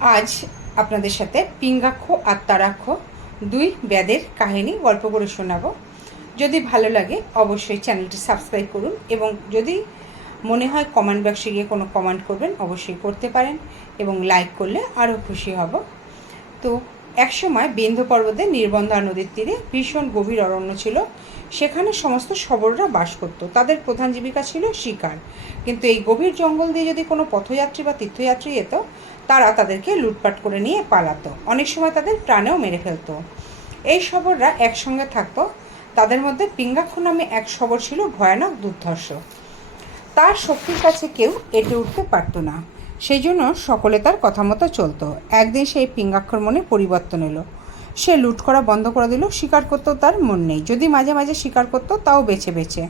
আজ আপনাদের সাথে পিঙ্গাক্ষ আর তারাক্ষ দুই ব্যাদের কাহিনী গল্প করে শোনাবো। যদি ভালো লাগে, অবশ্যই চ্যানেলটি সাবস্ক্রাইব করুন এবং যদি মনে হয় কমেন্ট বক্সে গিয়ে কোনো কমেন্ট করবেন, অবশ্যই করতে পারেন এবং লাইক করলে আরও খুশি হব। তো একসময় বিন্ধ্য পর্বতে নির্বন্ধা নদীর তীরে ভীষণ গভীর অরণ্য ছিল। সেখানে সমস্ত শবররা বাস করত। তাদের প্রধান জীবিকা ছিল শিকার। কিন্তু এই গভীর জঙ্গল দিয়ে যদি কোনো পথযাত্রী বা তীর্থযাত্রী যেত তারা তাদেরকে লুটপাট করে নিয়ে পালাতো। অনেক সময় তাদের প্রাণেও মেরে ফেলতো। এই শবররা একসঙ্গে থাকতো। তাদের মধ্যে পিঙ্গাক্ষ নামে এক শবর ছিল ভয়ানক দুর্ধর্ষ। তার শক্তির কাছে কেউ এটে উঠতে পারতো না। সেই জন্য সকলে তার কথা মতো চলতো। একদিন সেই পিঙ্গাক্ষর মনে পরিবর্তন এলো। সে লুট করা বন্ধ করে দিল। শিকার করতেও তার মন নেই। যদি মাঝে মাঝে শিকার করতো, তাও বেছে বেছে।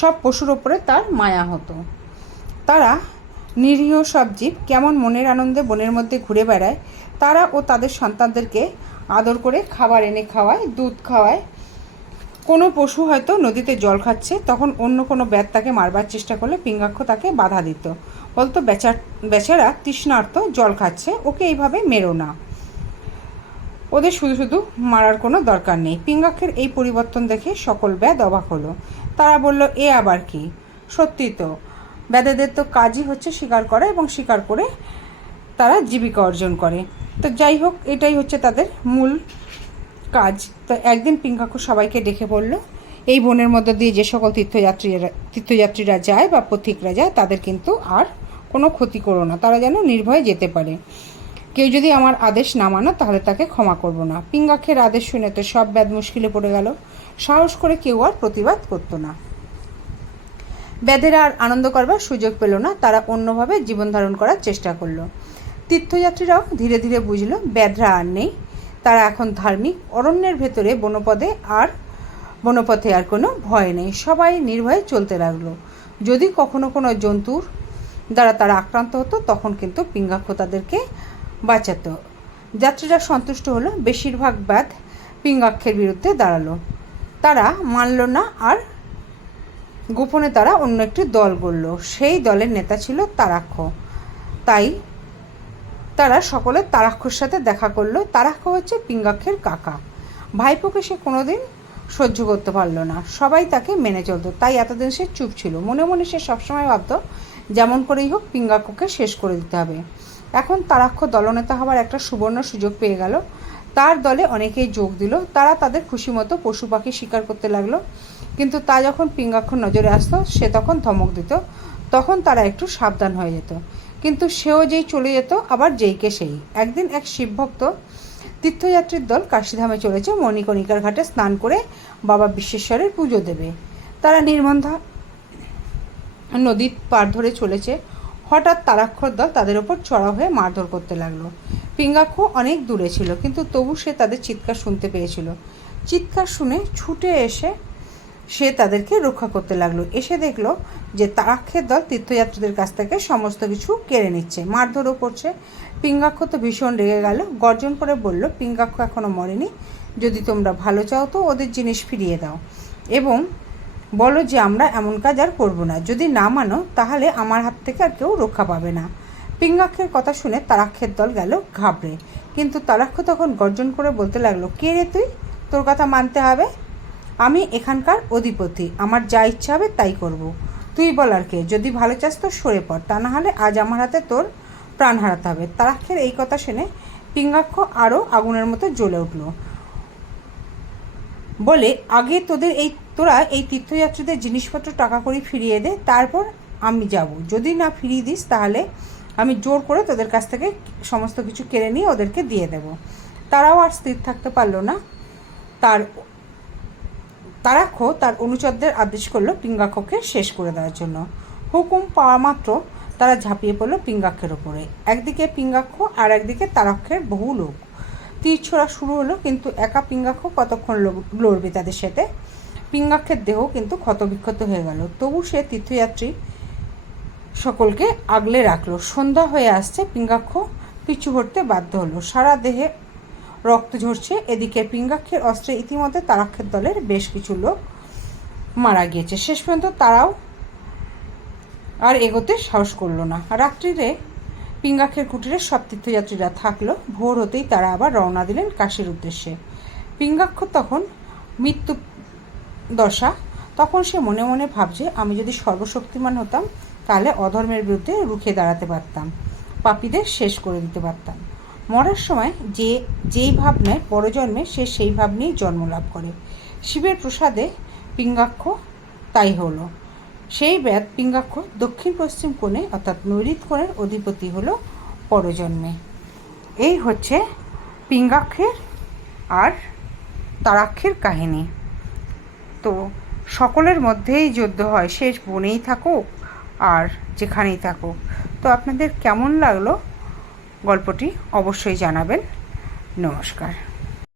সব পশুর ওপরে তার মায়া হতো। তারা নিরীহ সব জীব কেমন মনের আনন্দে বনের মধ্যে ঘুরে বেড়ায়, তারা ও তাদের সন্তানদেরকে আদর করে খাবার এনে খাওয়ায়, দুধ খাওয়ায়। কোনো পশু হয়তো নদীতে জল খাচ্ছে, তখন অন্য কোনো ব্যাত তাকে মারবার চেষ্টা করলে পিঙ্গাক্ষ তাকে বাধা দিত। বলতো, বেচার, বেচারা তৃষ্ণার্ত, জল খাচ্ছে, ওকে এইভাবে মেরো না। ওদের শুধু শুধু মারার কোনো দরকার নেই। পিঙ্গাক্ষের এই পরিবর্তন দেখে সকল ব্যাদ অবাক হলো। তারা বলল, এ আবার কি? সত্যি তো ব্যাদেদের তো কাজই হচ্ছে শিকার করা এবং শিকার করে তারা জীবিকা অর্জন করে। তো যাই হোক, এটাই হচ্ছে তাদের মূল কাজ। তো একদিন পিঙ্কাক্ষ সবাইকে ডেকে বলল, এই বনের মধ্যে দিয়ে যে সকল তীর্থযাত্রীরা তীর্থযাত্রীরা যায় বা পথিকরা যায়, তাদের কিন্তু আর কোনো ক্ষতি করো না। তারা যেন নির্ভয়ে যেতে পারে। কেউ যদি আমার আদেশ না মানো, তাহলে তাকে ক্ষমা করব না। পিঙ্গাক্ষের আদেশ শুনে তো সব ব্যাদ মুশকিলে পড়ে গেল। সাহস করে কেউ আর প্রতিবাদ করতো না। ব্যাধেরা আর আনন্দ করবার সুযোগ পেল না, তারা অন্যভাবে জীবন ধারণ করার চেষ্টা করল। তীর্থযাত্রীরাও ধীরে ধীরে বুঝল ব্যাধরা আর নেই। তারা এখন ধার্মিক, অরণ্যের ভেতরে বনপদে আর, বনপথে আর কোনো ভয় নেই। সবাই নির্ভয়ে চলতে লাগল। যদি কখনো কোনো জন্তুর দ্বারা তারা আক্রান্ত হতো, তখন কিন্তু পিঙ্গাক্ষ তাদেরকে বাঁচাতো। যাত্রীরা সন্তুষ্ট হলো, বেশিরভাগ ব্যাধ পিঙ্গাক্ষের বিরুদ্ধে দাঁড়াল। তারা মানল না আর গোপনে তারা অন্য একটি দল গড়ল। সেই দলের নেতা ছিল তারাক্ষ। তাই তারা সকলে তারাক্ষর সাথে দেখা করল। তারাক্ষ হচ্ছে পিঙ্গাক্ষের কাকা। ভাইপোকে সে কোনোদিন সহ্য করতে পারল না। সবাই তাকে মেনে চলতো। তাই এতদিন সে চুপ ছিল। মনে মনে সে সবসময় ভাবত, যেমন করেই হোক পিঙ্গাক্ষকে শেষ করে দিতে হবে। এখন তারাক্ষ দলনেতা হওয়ার একটা সুবর্ণ সুযোগ পেয়ে গেল। তার দলে অনেকেই যোগ দিল। তারা তাদের খুশি মতো পশু পাখি শিকার করতে লাগল। কিন্তু তা যখন পিঙ্গাক্ষ নজরে আসতো, সে তখন ধমক দিত। তখন তারা একটু সাবধান হয়ে যেত। কিন্তু সেও যেই চলে যেত, আবার যেইকে সেই। একদিন এক শিবভক্ত তীর্থযাত্রীর দল কাশীধামে চলেছে মণিকণিকার ঘাটে স্নান করে বাবা বিশ্বেশ্বরের পুজো দেবে। তারা নির্মন্ধা নদীর পার ধরে চলেছে। হঠাৎ তারাক্ষর দল তাদের ওপর চড়া হয়ে মারধর করতে লাগল। পিঙ্গাক্ষ অনেক দূরে ছিল, কিন্তু তবু সে তাদের চিৎকার শুনতে পেয়েছিল। চিৎকার শুনে ছুটে এসে সে তাদেরকে রক্ষা করতে লাগল। এসে দেখল যে তারাক্ষের দল তীর্থযাত্রীদের কাছ থেকে সমস্ত কিছু কেড়ে নিচ্ছে, মারধরও করছে। পিঙ্গাক্ষ তো ভীষণ রেগে গেল, গর্জন করে বলল পিঙ্গাক্ষ এখনও মরেনি, যদি তোমরা ভালো চাও তো ওদের জিনিস ফিরিয়ে দাও। এবং বলো যে আমরা এমন কাজ আর করব না, যদি না মানো তাহলে আমার হাত থেকে আর কেউ রক্ষা পাবে না। পিঙ্গাক্ষের কথা শুনে তারাক্ষের দল গেল ঘাবড়ে। কিন্তু তারাক্ষ তখন গর্জন করে বলতে লাগল, কে রে তুই? তোর কথা মানতে হবে। আমি এখানকার অধিপতি। আমার যা ইচ্ছা হবে তাই করব। তুই বলার কে, যদি ভালো চাস তো সরে পড়। তা না হলে আজ আমার হাতে তোর প্রাণ হারাতে হবে। তারাক্ষের এই কথা শুনে পিঙ্গাক্ষ আরও আগুনের মতো জ্বলে উঠল। বলে, আগে তোদের এই, তোরা এই তীর্থযাত্রীদের জিনিসপত্র টাকা করে ফিরিয়ে দে, তারপর আমি যাব। যদি না ফিরিয়ে দিস তাহলে আমি জোর করে তোদের কাছ থেকে সমস্ত কিছু কেড়ে নিয়ে ওদেরকে দিয়ে দেব। তারাও আর স্থির থাকতে পারল না। তার তারাক্ষ তার অনুচরদের আদেশ করল পিঙ্গাক্ষকে শেষ করে দেওয়ার জন্য। হুকুম পাওয়া মাত্র তারা ঝাঁপিয়ে পড়ল পিঙ্গাক্ষের ওপরে। একদিকে পিঙ্গাক্ষ আর একদিকে তারাক্ষের বহু লোক। তীর ছোড়া শুরু হলো কিন্তু একা পিঙ্গাক্ষ কতক্ষণ লড়বে তাদের সাথে? পিঙ্গাক্ষের দেহ কিন্তু ক্ষতবিক্ষত হয়ে গেল। তবু সে তীর্থযাত্রী সকলকে আগলে রাখল। সন্ধ্যা হয়ে আসছে, পিঙ্গাক্ষ পিছু হটতে বাধ্য হলো। সারা দেহে রক্ত ঝরছে। এদিকে পিঙ্গাক্ষের অস্ত্রে ইতিমধ্যে তারাক্ষের দলের বেশ কিছু লোক মারা গিয়েছে। শেষ পর্যন্ত তারাও আর এগোতে সাহস করল না। রাত্রিরে পিঙ্গাক্ষের কুটিরে সব তীর্থযাত্রীরা থাকল। ভোর হতেই তারা আবার রওনা দিলেন কাশীর উদ্দেশ্যে। পিঙ্গাক্ষ তখন মৃত্যু দশা তখন সে মনে মনে ভাবছে, আমি যদি সর্বশক্তিমান হতাম তাহলে অধর্মের বিরুদ্ধে রুখে দাঁড়াতে পারতাম। পাপীদের শেষ করে দিতে পারতাম। মরার সময় যে, যেই ভাব নেয় পরজন্মে সে সেই ভাব নিয়েই জন্ম লাভ করে। শিবের প্রসাদে পিঙ্গাক্ষ তাই হলো। সেই ব্যাদ পিঙ্গাক্ষ দক্ষিণ পশ্চিম কোণে অর্থাৎ নৈরিত কোণের অধিপতি হলো পরজন্মে। এই হচ্ছে পিঙ্গাক্ষের আর তারাক্ষের কাহিনী। তো সকলের মধ্যেই যুদ্ধ হয় সে বনেই থাকুক। আর যেখানেই থাকুক তো আপনাদের কেমন লাগল গল্পটি অবশ্যই জানাবেন। নমস্কার।